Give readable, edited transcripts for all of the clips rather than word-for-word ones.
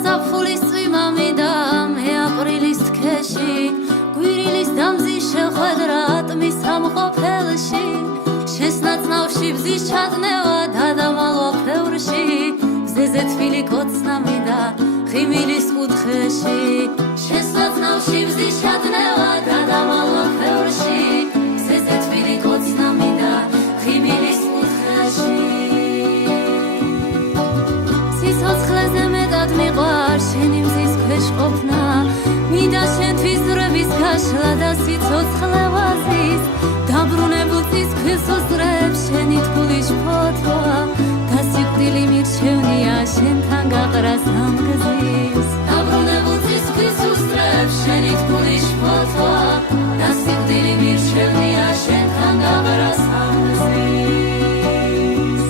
გაზაფხულის წვიმამი და მე აპრილის თქეში გვირილის დამზი შეხვედრა ტმის სამყოფელში შესნაცნავში ბზის ჩადნევა დადამალვა ფევრში მზეზე თბილი კოცნამი და ხიმილის კუთხეში შესნაცნავში ბზის ჩადნევა დადამალვა ფევრში მზეზე თბილი კოცნამი და ხიმილის კუთხეში სიცოცხლეზე მეტად მიყვარ შენი მზის ქვეშ ყოფნა მინდა შენთვის ზრების გაშლა და სიცოცხლე ვაზის დაბრუნებულ წისქვილს უსწრებ შენი თბილი ფოთვა და სიკვდილი მირჩევნია შენთან გაყრას ამ გზის დაბრუნებულ წისქვილს უსწრებ შენი თბილი ფოთვა და სიკვდილი მირჩევნია შენთან გაყრას ამ გზის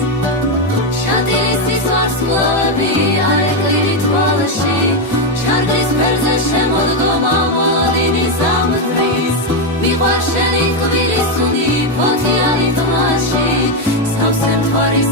შადილის ვარსკვლავები არ ეკლირი თვალში ჩარგვის ფერზე შემოდგომა მოადინის ამდრის მიყვარ შენი ტკბილი სუნი ფოთიანი თმაში სავსე მთვარის